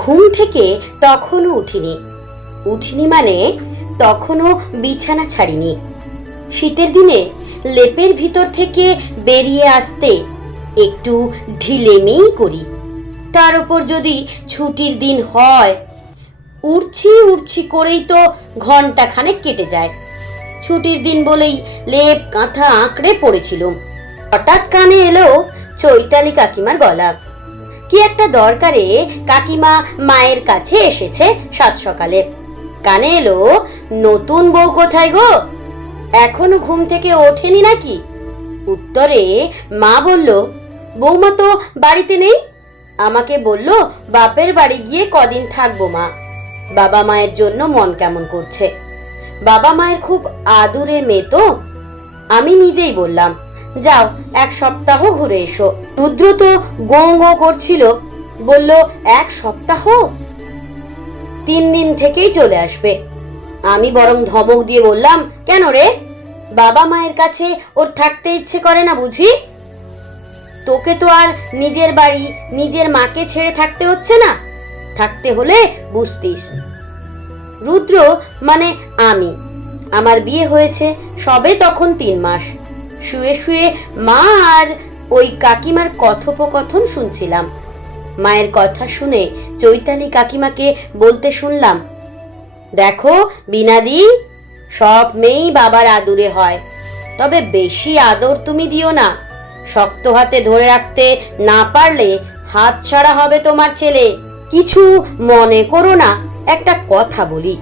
ঘুম থেকে তখনও উঠিনি মানে তখনও বিছানা ছাড়িনি। শীতের দিনে লেপের ভিতর থেকে বেরিয়ে আসতে একটু ঢিলেমেই করি। তার উপর যদি ছুটির দিন হয়, উড়ছি করেই তো ঘন্টা খানেক কেটে যায়। ছুটির দিন বলেই লেপ কাঁথা আঁকড়ে পড়েছিলুম। হঠাৎ কানে এলো চৈতালি কাকিমার গলা। কি একটা দরকারে কাকিমা মায়ের কাছে এসেছে সাত সকালে। কানে এলো, নতুন বউ কোথায় গো, এখনো ঘুম থেকে ওঠেনি নাকি? উত্তরে মা বলল, বৌমা তো বাড়িতে নেই। আমাকে বলল বাপের বাড়ি গিয়ে কদিন থাকবো মা, বাবা মায়ের জন্য মন কেমন করছে। বাবা মায়ের খুব আদুরে মেয়ে তো। আমি নিজেই বললাম, যাও এক সপ্তাহ ঘুরে এসো। রুদ্র তো গো গো করছিল, বলল 1 সপ্তাহ, 3 দিন থেকেই চলে আসবে। আমি বরং ধমক দিয়ে বললাম, কেন রে, বাবা মায়ের কাছে ওর থাকতে ইচ্ছে করে না বুঝি? তোকে তো আর নিজের বাড়ি নিজের মাকে ছেড়ে থাকতে হচ্ছে না, থাকতে হলে বুঝতিস। রুদ্র মানে আমি, আমার বিয়ে হয়েছে সবে তখন 3 মাস। শুয়ে শুয়ে মা আর ওই কাকিমার কথোপকথন শুনছিলাম। মায়ের কথা শুনে চৈতালি কাকিমাকে বলতে শুনলাম, দেখো বিনাদি, সব মেয়েই বাবার আদুরে হয়, তবে বেশি আদর তুমি দিও না। শক্ত হাতে ধরে রাখতে না পারলে হাত ছাড়া হবে তোমার ছেলে। কিছু মনে করো না, একটা কথা বলি।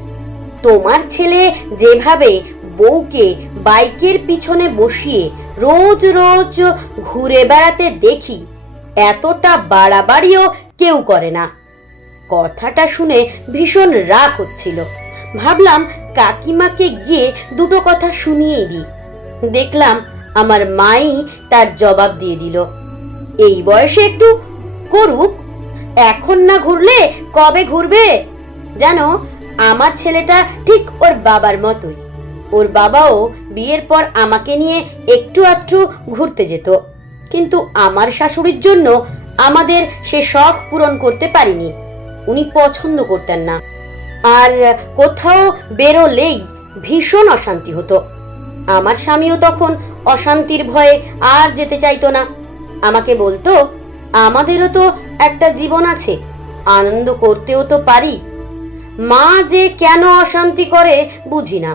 তোমার ছেলে যেভাবে বউকে বাইকের পিছনে বসিয়ে রোজ রোজ ঘুরে বেড়াতে দেখি, এতটা বাড়াবাড়িও কেউ করে না। কথাটা শুনে ভীষণ রাগ হচ্ছিল। ভাবলাম কাকিমাকে গিয়ে দুটো কথা শুনিয়েই দিই। দেখলাম আমার মাই তার জবাব দিয়ে দিল, এই বয়সে একটু করুক, এখন না ঘুরলে কবে ঘুরবে? জানো, আমার ছেলেটা ঠিক ওর বাবার মতোই। ওর বাবাও বিয়ের পর আমাকে নিয়ে একটু আধটু ঘুরতে যেত, কিন্তু আমার শাশুড়ির জন্য আমাদের সে শখ পূরণ করতে পারিনি। উনি পছন্দ করতেন না, আর কোথাও বেরোলেই ভীষণ অশান্তি হতো। আমার স্বামীও তখন অশান্তির ভয়ে আর যেতে চাইতো না। আমাকে বলতো, আমাদেরও তো একটা জীবন আছে, আনন্দ করতেও তো পারি। মা যে কেন অশান্তি করে বুঝি না।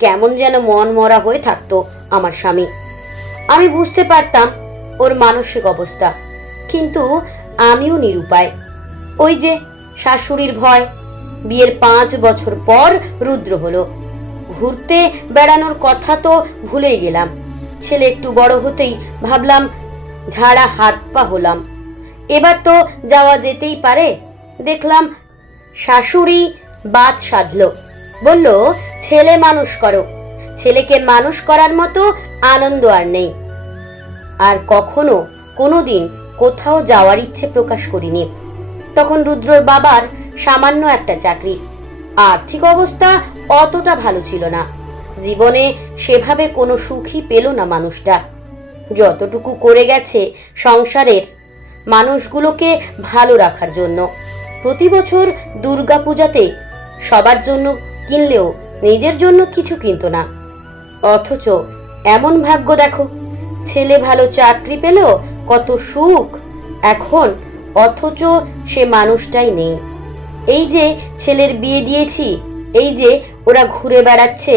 কেমন যেন মন মরা হয়ে থাকতো আমার স্বামী। আমি বুঝতে পারতাম ওর মানসিক অবস্থা, কিন্তু আমিও নিরুপায়। ওই যে শাশুড়ির ভয়। বিয়ের 5 বছর পর রুদ্র হলো। ঘুরতে বেড়ানোর কথা তো ভুলেই গেলাম। ছেলে একটু বড় হতেই ভাবলাম ঝাড়া হাত পা হলাম, এবার তো যাওয়া যেতেই পারে। দেখলাম শাশুড়ি বাত সাধলো, বলল, ছেলে মানুষ করো। ছেলেকে মানুষ করার মতো আনন্দ আর নেই। আর কখনো কোনোদিন কোথাও যাওয়ার ইচ্ছে প্রকাশ করিনি। তখন রুদ্রর বাবার সামান্য একটা চাকরি, আর্থিক অবস্থা অতটা ভালো ছিল না। জীবনে সেভাবে কোনো সুখই পেল না মানুষটা। যতটুকু করে গেছে সংসারের মানুষগুলোকে ভালো রাখার জন্য। প্রতি বছর দুর্গাপূজাতে সবার জন্য কিনলেও নিজের জন্য কিছু কিনত না। অথচ এমন ভাগ্য দেখো, ছেলে ভালো চাকরি পেল, কত সুখ এখন, অথচ সে মানুষটাই নেই। এই যে ছেলের বিয়ে দিয়েছি, এই যে ওরা ঘুরে বেড়াচ্ছে,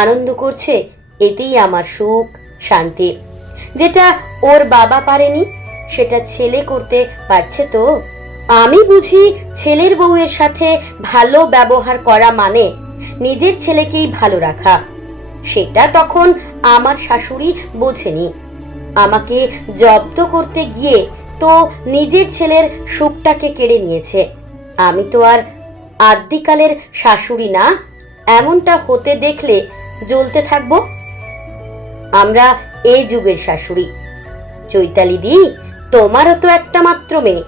আনন্দ করছে, এতেই আমার সুখ শান্তি। যেটা ওর বাবা পারেনি সেটা ছেলে করতে পারছে তো। আমি বুঝি ছেলের বউয়ের সাথে ভালো ব্যবহার করা মানে নিজের ছেলেকেই ভালো রাখা। সেটা তখন আমার শাশুড়ি বোঝেনি। আমাকে জব্দ করতে গিয়ে তো নিজের ছেলের সুখটাকে কেড়ে নিয়েছে। আমি তো আর আদ্যিকালের শাশুড়ি না, এমনটা হতে দেখলে জ্বলতে থাকবো। আমরা এই যুগের শাশুড়ি। চৈতালি দি, তোমারও তো একটা মাত্র মেয়ে।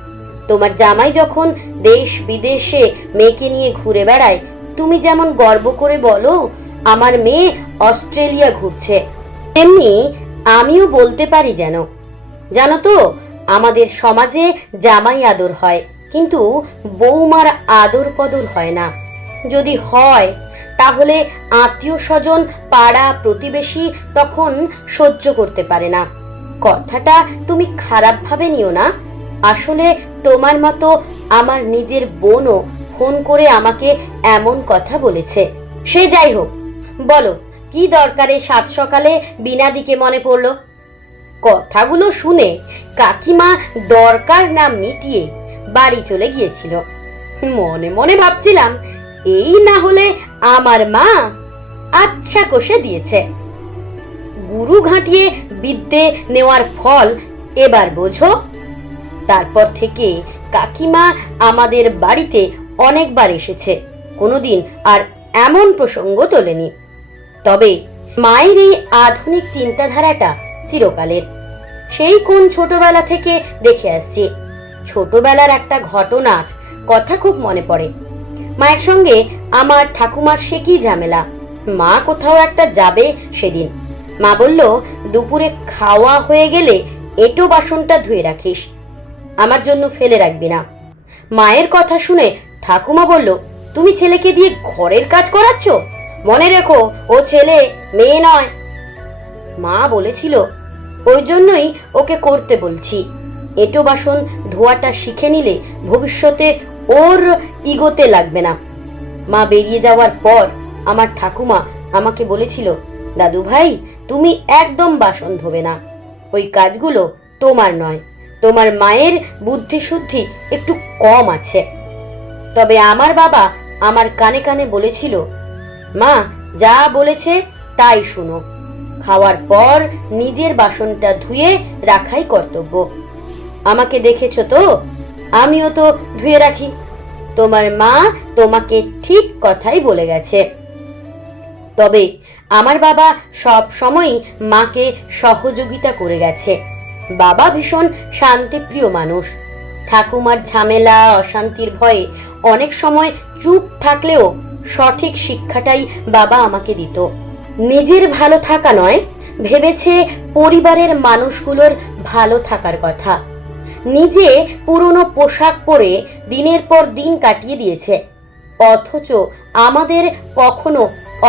তোমার জামাই যখন দেশ বিদেশে মেয়েকে নিয়ে ঘুরে বেড়ায়, তুমি যেমন গর্ব করে বলো আমার মেয়ে অস্ট্রেলিয়া ঘুরছে, তেমনি আমিও বলতে পারি যেন। জানো তো, আমাদের সমাজে জামাই আদর হয়, কিন্তু বৌমার আদর কদর হয় না। যদি হয় তাহলে আত্মীয় স্বজন, পাড়া প্রতিবেশী তখন সহ্য করতে পারে না। কথাটা তুমি খারাপভাবে নিও না। আসলে তোমার মতো আমার নিজের বোনও ফোন করে আমাকে এমন কথা বলেছে। সে যাই হোক, বলো কি দরকারে সাত সকালে বিনাদিকে মনে পড়লো? কথাগুলো শুনে কাকিমা দরকার না মিটিয়ে বাড়ি চলে গিয়েছিল। মনে মনে ভাবছিলাম, এই না হলে আমার মা আচ্ছা কষে দিয়েছে। গুরু ঘাঁটিয়ে বিদ্যে নেওয়ার ফল এবার বোঝো। তারপর থেকে কাকিমা আমাদের বাড়িতে অনেকবার এসেছে, কোনোদিন আর এমন প্রসঙ্গ তোলেনি। তবে মায়ের এই আধুনিক চিন্তাধারাটা চিরকালের। সেই কোন ছোটবেলা থেকে দেখে আসছি। ছোটবেলার একটা ঘটনার কথা খুব মনে পড়ে। মায়ের সঙ্গে আমার ঠাকুমার সে কি ঝামেলা। মা কোথাও একটা যাবে সেদিন। মা বলল, দুপুরে খাওয়া হয়ে গেলে এঁটো বাসনটা ধুয়ে রাখিস, আমার জন্য ফেলে রাখবি না। মায়ের কথা শুনে ঠাকুমা বলল, তুমি ছেলেকে দিয়ে ঘরের কাজ করাচ্ছ? মনে রেখো, ও ছেলে, মেয়ে নয়। মা বলেছিল, ওই জন্যই ওকে করতে বলছি। এঁটো বাসন ধোয়াটা শিখে নিলে ভবিষ্যতে ওর ইগোতে লাগবে না। মা বেরিয়ে যাওয়ার পর আমার ঠাকুমা আমাকে বলেছিল, দাদু ভাই, তুমি একদম বাসন ধোবে না, ওই কাজগুলো তোমার নয়। তোমার মায়ের বুদ্ধি শুদ্ধি একটু কম আছে। তবে আমার বাবা আমার কানে কানে বলেছিল, মা যা বলেছে তাই শুনো। খাওয়ার পর নিজের বাসনটা ধুয়ে রাখাই কর্তব্য। আমাকে দেখেছ তো, আমিও তো ধুয়ে রাখি। তোমার মা তোমাকে ঠিক কথাই বলে গেছে। তবে আমার বাবা সব সময় মাকে সহযোগিতা করে গেছে। বাবা ভীষণ শান্তিপ্রিয় মানুষ। ঠাকুমার ঝামেলা অশান্তির ভয়ে অনেক সময় চুপ থাকলেও সঠিক শিক্ষাটাই বাবা আমাকে দিত। নিজের ভালো থাকা নয়, ভেবেছে পরিবারের মানুষগুলোর ভালো থাকার কথা। নিজে পুরনো পোশাক পরে দিনের পর দিন কাটিয়ে দিয়েছে, অথচ আমাদের কখনো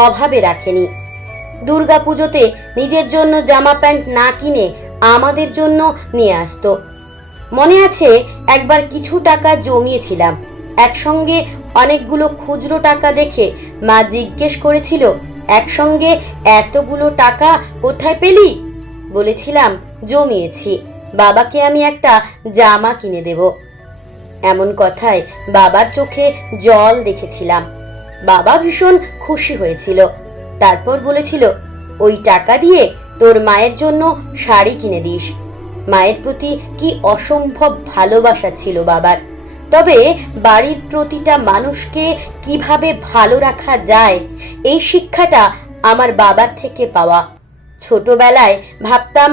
অভাবে রাখেনি। দুর্গাপুজোতে নিজের জন্য জামা প্যান্ট না কিনে আমাদের জন্য নিয়ে আসতো। মনে আছে, একবার কিছু টাকা জমিয়েছিলাম, একসঙ্গে অনেকগুলো খুচরো টাকা দেখে মা জিজ্ঞেস করেছিল, একসঙ্গে এতগুলো টাকা কোথায় পেলি? বলেছিলাম, জমিয়েছি, বাবাকে আমি একটা জামা কিনে দেব। এমন কথায় বাবার চোখে জল দেখেছিলাম। বাবা ভীষণ খুশি হয়েছিল। তারপর বলেছিল, ওই টাকা দিয়ে তোর মায়ের জন্য শাড়ি কিনে দিস। মায়ের প্রতি কি অসম্ভব ভালোবাসা ছিল বাবার। তবে বাড়ির প্রতিটা মানুষকে কিভাবে ভালো রাখা যায়, এই শিক্ষাটা আমার বাবার থেকে পাওয়া। ছোটবেলায় ভাবতাম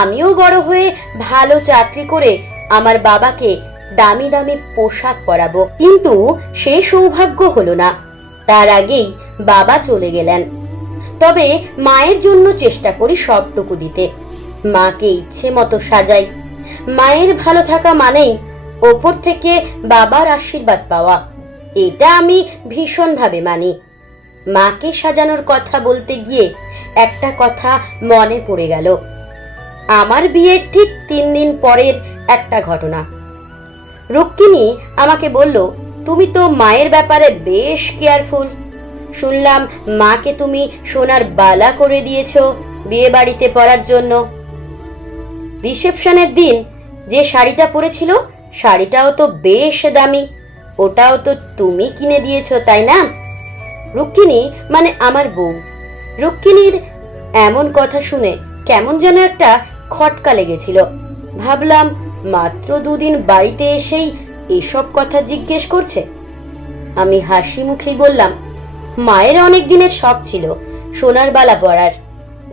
আমিও বড় হয়ে ভালো চাকরি করে আমার বাবাকে দামি দামি পোশাক পরাবো, কিন্তু সে সৌভাগ্য হলো না। তার আগেই বাবা চলে গেলেন। তবে মায়ের জন্য চেষ্টা করি সবটুকু দিতে। মাকে ইচ্ছে মতো সাজাই। মায়ের ভালো থাকা মানেই ওপর থেকে বাবার আশীর্বাদ পাওয়া, এটা আমি ভীষণভাবে মানি। মাকে সাজানোর কথা বলতে গিয়ে একটা কথা মনে পড়ে গেল। আমার বিয়ের ঠিক 3 দিন পরের একটা ঘটনা। রুক্মিণী আমাকে বলল, তুমি তো মায়ের ব্যাপারে বেশ কেয়ারফুল। শুনলাম মাকে তুমি সোনার বালা করে দিয়েছো বিয়ে বাড়িতে পরার জন্য। রিসেপশনের দিন যে শাড়িটা পরেছিল, শাড়িটাও তো বেশ দামি, ওটাও তো তুমি কিনে দিয়েছো, তাই না? রুক্মিণী মানে আমার বউ। রুক্মিণীর এমন কথা শুনে কেমন যেন একটা খটকা লেগেছিল। ভাবলাম, মাত্র 2 দিন বাড়িতে এসেই এসব কথা জিজ্ঞেস করছে। আমি হাসি মুখেই বললাম, মায়ের অনেক দিনের শখ ছিল সোনার বালা পরার।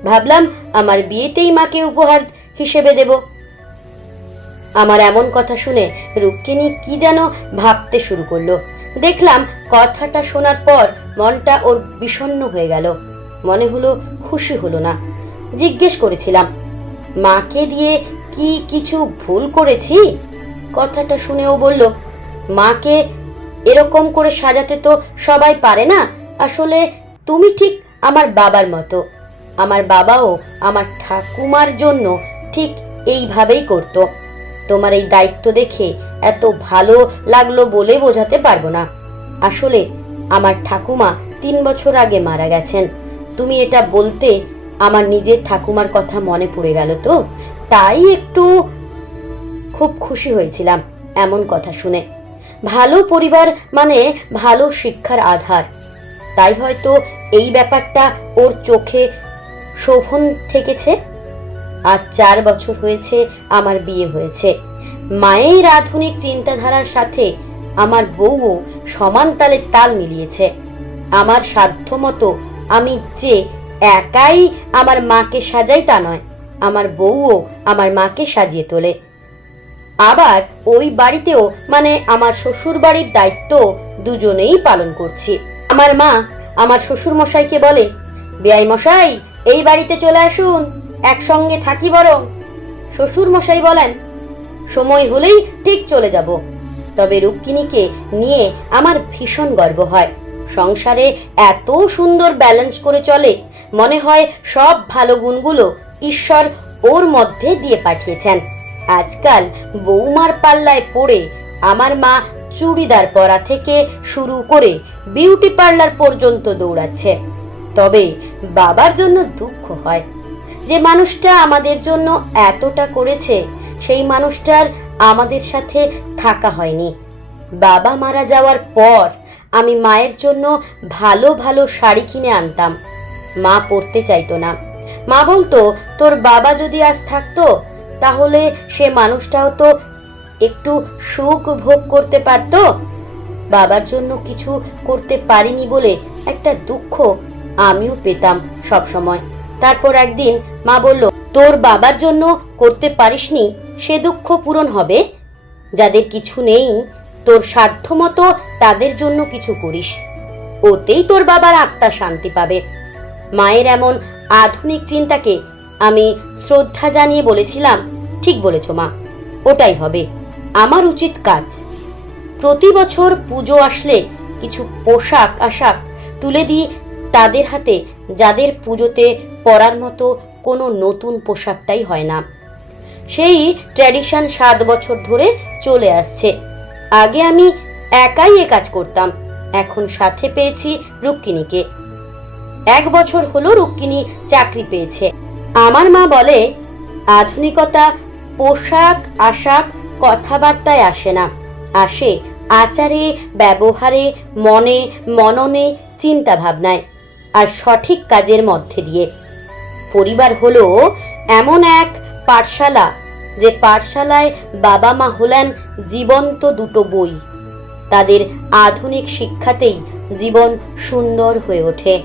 ভাবলাম আমার বিয়েতেই মাকে উপহার হিসেবে দেব। আমার এমন কথা শুনে রুক্মিণী কি যেন ভাবতে শুরু করলো। দেখলাম কথাটা শোনার পর মনটা ওর বিষণ্ণ হয়ে গেল। মনে হলো খুশি হলো না। জিজ্ঞেস করেছিলাম, মাকে দিয়ে কি কিছু ভুল করেছি? কথাটা শুনেও বলল, মাকে এরকম করে সাজাতে তো সবাই পারে না। আসলে তুমি ঠিক আমার বাবার মতো। আমার বাবাও আমার ঠাকুমার জন্য ঠিক এইভাবেই করতো। তোমার এই দায়িত্ব দেখে এত ভালো লাগলো বলে বোঝাতে পারবো না। আসলে আমার ঠাকুমা 3 বছর আগে মারা গেছেন। তুমি এটা বলতে আমার নিজের ঠাকুমার কথা মনে পড়ে গেল, তো তাই একটু খুব খুশি হয়েছিলাম এমন কথা শুনে। ভালো পরিবার মানে ভালো শিক্ষার আধার, তাই হয়তো এই ব্যাপারটা ওর চোখে শোভন থেকেছে। আজ 4 বছর হয়েছে আমার বিয়ে হয়েছে। মায়ের আধুনিক চিন্তাধারার সাথে আমার বউও সমান তালে তাল মিলিয়েছে। আমার সাধ্যমতো আমি যে একাই আমার মাকে সাজাই তা নয়, আমার বউও আমার মাকে সাজিয়ে তোলে। আবার ওই বাড়িতেও মানে আমার শ্বশুর বাড়ির দায়িত্ব দুজনেই পালন করছি। আমার মা আমার শ্বশুর মশাইকে বলে, বেয়াই মশাই এই বাড়িতে চলে আসুন, একসঙ্গে থাকি বরং। শ্বশুর মশাই বলেন, সময় হলেই ঠিক চলে যাব। তবে রুক্মিণীকে নিয়ে আমার ভীষণ গর্ব হয়। সংসারে এত সুন্দর ব্যালেন্স করে চলে, মনে হয় সব ভালো গুণগুলো ঈশ্বর ওর মধ্যে দিয়ে পাঠিয়েছেন। আজকাল বৌমার পাল্লায় পড়ে আমার মা চুড়িদার পরা থেকে শুরু করে বিউটি পার্লার পর্যন্ত দৌড়াচ্ছে। তবে বাবার জন্য দুঃখ হয়, যে মানুষটা আমাদের জন্য এতটা করেছে সেই মানুষটার আমাদের সাথে থাকা হয়নি। বাবা মারা যাওয়ার পর আমি মায়ের জন্য ভালো ভালো শাড়ি কিনে আনতাম। মা পরতে চাইতো না। মা বলতো, তোর বাবা যদি আজ থাকতো তাহলে সে মানুষটাও তো একটু সুখ ভোগ করতে পারতো। বাবার জন্য কিছু করতে পারিনি বলে একটা দুঃখ আমিও পেতাম সব সময়। তারপর একদিন মা বলল, তোর বাবার জন্য করতে পারিসনি সে দুঃখ পূরণ হবে। যাদের কিছু নেই তোর সাধ্যমতো তাদের জন্য কিছু করিস, ওতেই তোর বাবার আত্মা শান্তি পাবে। মায়ের এমন আধুনিক চিন্তাকে আমি শ্রদ্ধা জানিয়ে বলেছিলাম, ঠিক বলেছ মা, ওটাই হবে আমার উচিত কাজ। প্রতি বছর পুজো আসলে কিছু পোশাক আশাক তুলে দিই তাদের হাতে, যাদের পুজোতে পরার মতো কোনো নতুন পোশাকটাই হয় না। সেই ট্র্যাডিশন 7 বছর ধরে চলে আসছে। আগে আমি একাই এ কাজ করতাম, এখন সাথে পেয়েছি রুক্মিণীকে। 1 বছর হলো রুক্মিণী চাকরি পেয়েছে। আমার মা বলে, আধুনিকতা পোশাক আশাক কথাবার্তায় আসে না, আসে আচারে ব্যবহারে মনে মননে চিন্তা ভাবনায় আর সঠিক কাজের মধ্যে দিয়ে। পরিবার হলো এমন এক পাঠশালা, যে পাঠশালায় বাবা মা হলেন জীবন্ত দুটো বই। তাদের আধুনিক শিক্ষাতেই জীবন সুন্দর হয়ে ওঠে।